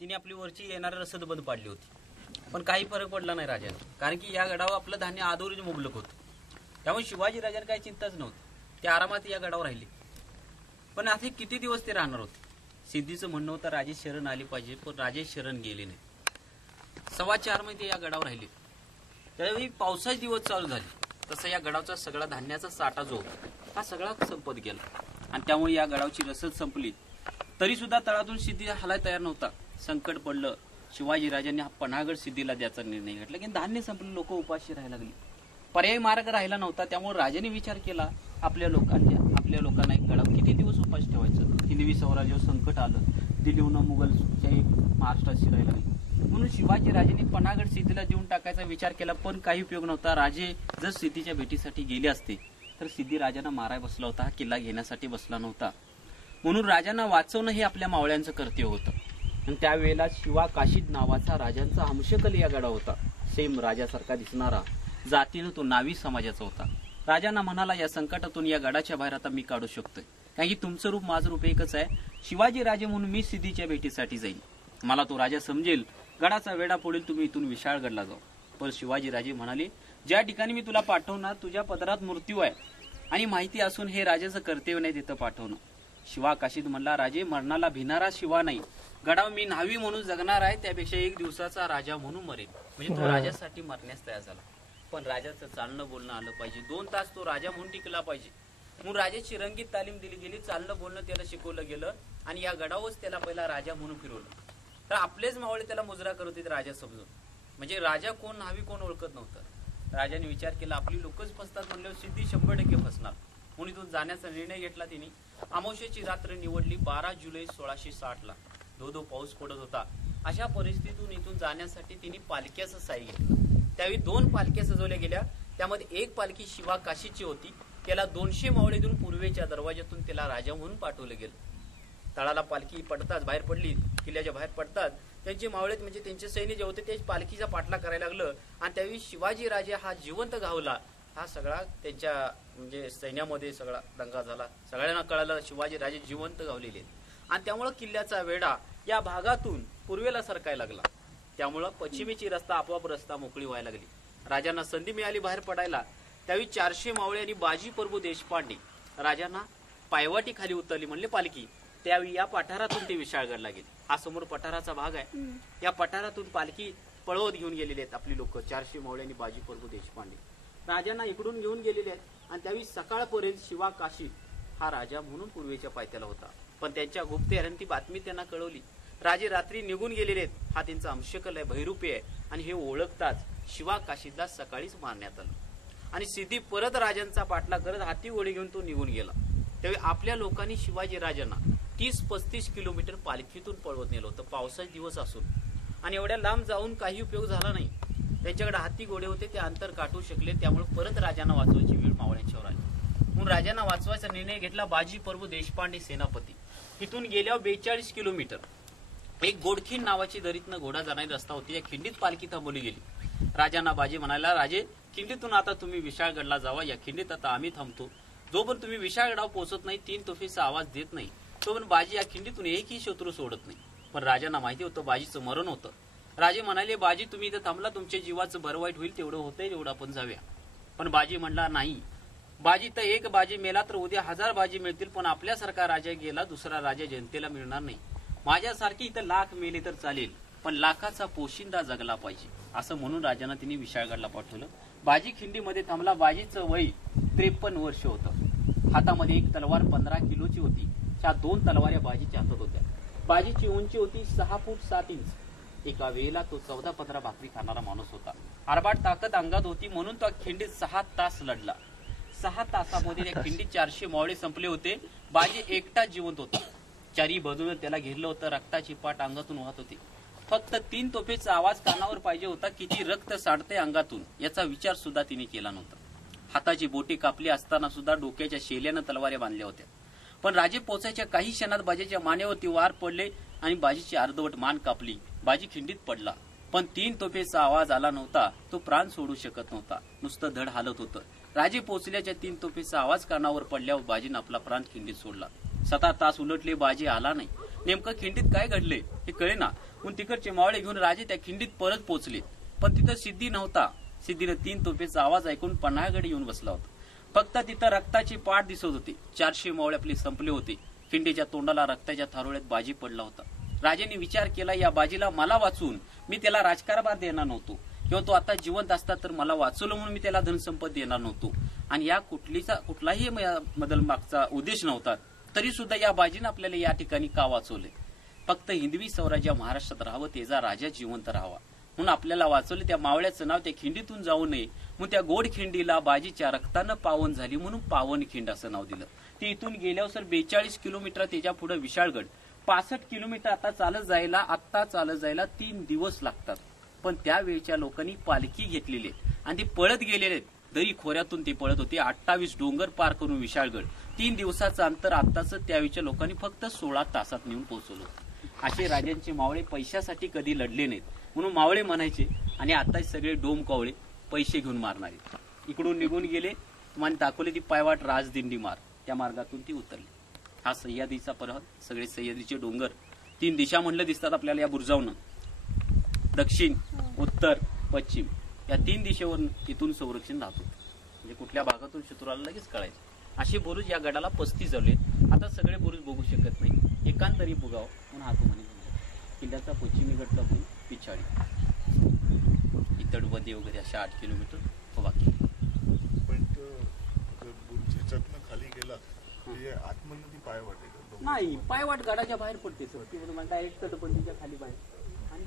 तिने आपली वरची येणारी रसद बंद पाडली होती, पण काही फरक पडला नाही राजाने, कारण की या गडावर आपलं धान्य आदोरीच मुबलक होतं. त्यामुळे शिवाजी राजांना काही चिंताच नव्हती. ते आरामात या गडावर राहिले. पण आता किती दिवस ते राहणार होते? सिद्धीचं म्हणणं होतं राजे शरण आले पाहिजे, पण राजे शरण गेले नाही. 4.25 महिने ते या गडावर राहिले. त्यावेळी पावसाचे दिवस चालू झाले. तसं या गडावचा सगळा धान्याचा साठा जो होता हा सगळा संपत गेला आणि त्यामुळे या गडावची रसद संपली. तरी सुद्धा तळातून सिद्धी हलाय तयार नव्हता. संकट पडलं. शिवाजी राजांनी हा पन्हागड सिद्धीला द्यायचा निर्णय घेतला, की धान्य संपले, लोक उपाशी राहायला लागली. पर्यायी मार्ग राहिला नव्हता. त्यामुळे राजाने विचार केला, आपल्या लोकांना एक गडावर किती दिवस उपाशी ठेवायचं. हिंदवी स्वराज्यावर संकट आलं. दिल्लीहून मुघलशाही महाराष्ट्रात शिरायला लागली. म्हणून शिवाजी राजांनी पन्हागड सिद्धीला देऊन टाकायचा विचार केला, पण काही उपयोग नव्हता. राजे जर सिद्धीच्या भेटीसाठी गेले असते तर सिद्धी राजांना माराय बसला होता, हा किल्ला घेण्यासाठी बसला नव्हता. म्हणून राजांना वाचवणं हे आपल्या मावळ्यांचं कर्तव्य होतं. आणि त्यावेळेला शिवा काशीद नावाचा राजांचा अंशकल या गडावर होता. सेम राजासारखा दिसणारा, जातीनं तो नावी समाजाचा होता. राजांना म्हणाला, या संकटातून या गडाच्या बाहेर आता मी काढू शकतोय, कारण की तुमचं रूप माझं रूप एकच आहे. शिवाजी राजे म्हणून मी सिद्धीच्या भेटीसाठी जाईल. मला तो राजा समजेल. गडाचा वेढा पडेल, तुम्ही इथून विशाळगडला जाऊ. पण शिवाजी राजे म्हणाले, ज्या ठिकाणी मी तुला पाठवणार तुझ्या पदरात मृत्यू आहे आणि माहिती असून हे राजाचं कर्तव्य नाही तिथं पाठवणं. शिवा काशीद म्हणला, राजे मरणाला भिणारा शिवा नाही. गडावर मी न्हावी म्हणून जगणार आहे, त्यापेक्षा एक दिवसाचा राजा म्हणून मरेल. म्हणजे तो राजासाठी मरण्यास तयार झाला. पण राजाचं चालणं बोलणं आलं पाहिजे. 2 तास तो राजा म्हणून टिकला पाहिजे. म्हणून राजाची रंगीत तालीम दिली गेली. चालणं बोलणं त्याला शिकवलं गेलं आणि या गडावरच त्याला पहिला राजा म्हणून फिरवलं. तर आपलेच मावळे त्याला मुजरा करत होते राजा समजून. म्हणजे राजा कोण न्हावी कोण ओळखत नव्हतं. राजाने विचार केला, आपली लोकच फसतात म्हणल्यावर सिद्धी 100% फसणार. म्हणून इथून जाण्याचा निर्णय घेतला तिने. अमावस्येची रात्र निवडली 12 जुलै 1660 ला. धो पाऊस पडत होता. अशा परिस्थितीतून इथून जाण्यासाठी तिने पालख्याचं साई घेतलं. त्यावेळी 2 पालख्या सजवल्या गेल्या. त्यामध्ये एक पालखी शिवा काशीची होती. त्याला 200 मावळे देऊन पूर्वेच्या दरवाज्यातून त्याला राजा म्हणून पाठवलं गेलं. तळाला पालखी पडताच बाहेर पडली, किल्ल्याच्या बाहेर पडतात त्यांचे मावळे म्हणजे त्यांचे सैन्य जे होते ते पालखीचा पाठला करायला लागलं. आणि त्यावेळी शिवाजी राजे हा जिवंत गावला. हा सगळा त्यांच्या म्हणजे सैन्यामध्ये सगळा दंगा झाला. सगळ्यांना कळालं शिवाजी राजे जिवंत गावलेले. आणि त्यामुळं किल्ल्याचा वेढा या भागातून पूर्वेला सरकायला लागला. त्यामुळं पश्चिमेची रस्ता आपोआप रस्ता मोकळी व्हायला लागली. राजांना संधी मिळाली बाहेर पडायला. त्यावेळी 400 मावळे आणि बाजी प्रभू देशपांडे राजांना पायवाटी खाली उतरली म्हणले पालखी. त्यावेळी या पठारातून ते विशाळगडला गेले. हा समोर पठाराचा भाग आहे. या पठारातून पालखी पळवत घेऊन गेलेले आहेत आपली लोक. 400 मावळे आणि बाजी प्रभू देशपांडे राजांना इकडून घेऊन गेलेले आहेत. आणि त्यावेळी सकाळपर्यंत शिवा काशी हा राजा म्हणून पूर्वेच्या पायथ्याला होता. पण त्यांच्या गुप्तहेरांनी ती बातमी त्यांना कळवली. राजे रात्री निघून गेलेले आहेत. हा त्यांचा अंशकल आहे, भैरूपी आहे. आणि हे ओळखताच शिवा काशीदला सकाळीच मारण्यात आलं. आणि सिद्धी परत राजांचा पाठला करत हाती गोळी घेऊन तो निघून गेला. त्यावेळी आपल्या लोकांनी शिवाजी राजांना 30-35 किलोमीटर पालखीतून पळवत नेलं होतं, पावसाचे दिवस असून. आणि एवढ्या लांब जाऊन काही उपयोग झाला नाही. त्यांच्याकडे हाती घोडे होते, ते अंतर काटू शकले. त्यामुळे परत राजांना वाचवायची वेळ मावळ्यांच्यावर आली. म्हणून राजांना वाचवायचा निर्णय घेतला बाजी प्रभू देशपांडे सेनापती. इथून गेल्यावर 42 किलोमीटर एक गोडखिंड नावाची दरीतनं घोडा जाणारी रस्ता होती. या खिंडीत पालखी थांबवली गेली. राजांना बाजी म्हणाला, राजे खिंडीतून आता तुम्ही विशाळगडला जावा. या खिंडीत आता आम्ही थांबतो. जोपर्यंत तुम्ही विशाळगडावर पोहोचत नाही, 3 तोफेचा आवाज देत नाही, तोपर्यंत बाजी या खिंडीतून एकही शत्रू सोडत नाही. पण राजांना माहिती होतं बाजीचं मरण होतं. राजे म्हणाले, बाजी तुम्ही इथं थांबला, तुमच्या जीवाचं भर वाईट होईल, तेवढं होतंय तेवढं आपण जाऊया. पण बाजी म्हणला, नाही. बाजी तर एक बाजी मेला तर उद्या 1000 बाजी मिळतील, पण आपल्यासारखा राजा गेला दुसरा राजा जनतेला मिळणार नाही. माझ्यासारखी इथं लाख मेले तर चालेल, पण लाखाचा पोशिंदा जगला पाहिजे. असं म्हणून राजांना तिने विशाळगडला पाठवलं. बाजी खिंडीमध्ये थांबला. बाजीचं वय 53 वर्ष होतं. हातामध्ये एक तलवार 15 किलोची होती. त्या 2 तलवाऱ्या बाजीच्या हातात होत्या. बाजीची उंची होती 6 फूट 7 इंच. एका वेळेला तो 14-15 भाकरी खाणारा माणूस होता. आरबाट ताकद अंगात होती, म्हणून तो खिंडीत 6 तास लढला. 6 तासामध्ये त्या खिंडीत 400 मावळे संपले होते. बाजी एकटा जिवंत होता. चारी बाजूने त्याला घेरलं होतं. रक्ताची पाट अंगातून वाहत होती. फक्त 3 तोफेचा आवाज कानावर पाहिजे होता. किती रक्त साडते अंगातून याचा विचार सुद्धा तिने केला नव्हता. हाताची बोटे कापली असताना सुद्धा डोक्याच्या शेल्यानं तलवाऱ्या बांधल्या होत्या. पण राजे पोचायच्या काही क्षणात बाजीच्या मानेवरती वार पडले आणि बाजीची अर्धवट मान कापली. बाजी खिंडीत पडला. पण 3 तोफेचा आवाज आला नव्हता. तो प्राण सोडू शकत नव्हता. नुसतं धड हालत होतं. राजे पोचल्याच्या 3 तोफेचा आवाज कानावर पडल्यावर बाजीनं आपला प्राण खिंडीत सोडला. 7 तास उलटले, बाजी आला नाही. नेमकं खिंडीत काय घडले हे कळेना. म्हणून तिकडचे मावळे घेऊन राजे त्या खिंडीत परत पोहोचले. पण तिथं सिद्धी नव्हता. सिद्धीने 3 तोफेचा आवाज ऐकून पन्हाळगड येऊन बसला होता. फक्त तिथं रक्ताची पाठ दिसत होती. 400 मावळे आपले संपले होते. खिंडीच्या तोंडाला रक्ताच्या थारोळ्यात बाजी पडला होता. राजांनी विचार केला, या बाजीला मला वाचून मी त्याला राजकारभार देणार नव्हतो, किंवा तो आता जिवंत असता तर मला वाचवलं म्हणून मी त्याला धनसंपत्ती देणार नव्हतो. आणि या कुठलाही बदल मागचा उद्देश नव्हता. तरी सुद्धा या बाजीनं आपल्याला या ठिकाणी का वाचवले? फक्त हिंदवी स्वराज्य महाराष्ट्रात राहावं, त्याचा राजा जिवंत राहावा म्हणून आपल्याला वाचवले. त्या मावळ्याचं नाव त्या खिंडीतून जाऊ नये म्हणून त्या गोड खिंडीला बाजीच्या रक्तानं पावन झाली म्हणून पावन खिंड असं नाव दिलं. ते इथून गेल्यावर सर 42 किलोमीटर, त्याच्या पुढे विशाळगड 65 किलोमीटर. आता चालत जायला 3 दिवस लागतात. पण त्यावेळच्या लोकांनी पालखी घेतलेली आणि ते पळत गेलेले. दरी खोऱ्यातून ते पळत होते. 28 डोंगर पार करून विशाळगड. 3 दिवसाचं अंतर आत्ताच त्यावेळच्या लोकांनी फक्त 16 तासात नेऊन पोहोचवलं. असे राजांचे मावळे पैशासाठी कधी लढले नाहीत म्हणून मावळे म्हणायचे. आणि आता सगळे डोम कावळे पैसे घेऊन मारणारे. इकडून निघून गेले, तुम्हाला दाखवले ती पायवाट राजदिंडी मार्ग, त्या मार्गातून ती उतरली. हा सह्याद्रीचा पर्वत, सगळे सह्याद्रीचे डोंगर 3 दिशा म्हणलं दिसतात आपल्याला या बुरुजावरून. दक्षिण, उत्तर, पश्चिम या 3 दिशेवरून इथून संरक्षण राहत होतं. म्हणजे कुठल्या भागातून शत्रूला लगेच कळायचं. असे बुरुज या गडाला 35 जवळे. आता सगळे बुरुज बघू शकत नाही, एकांतरी बघावं म्हणून हा तुम्हाला किल्ल्याचा पश्चिमेकडचा पण पिछाडी तटबंदी वगैरे अशा 8 किलोमीटर उभा केली. पण खाली गेला आतमध्ये पायवाट नाही, पायवाट गडाच्या बाहेर पडते सर. ती डायरेक्ट तटबंदीच्या खाली बाहेर. आणि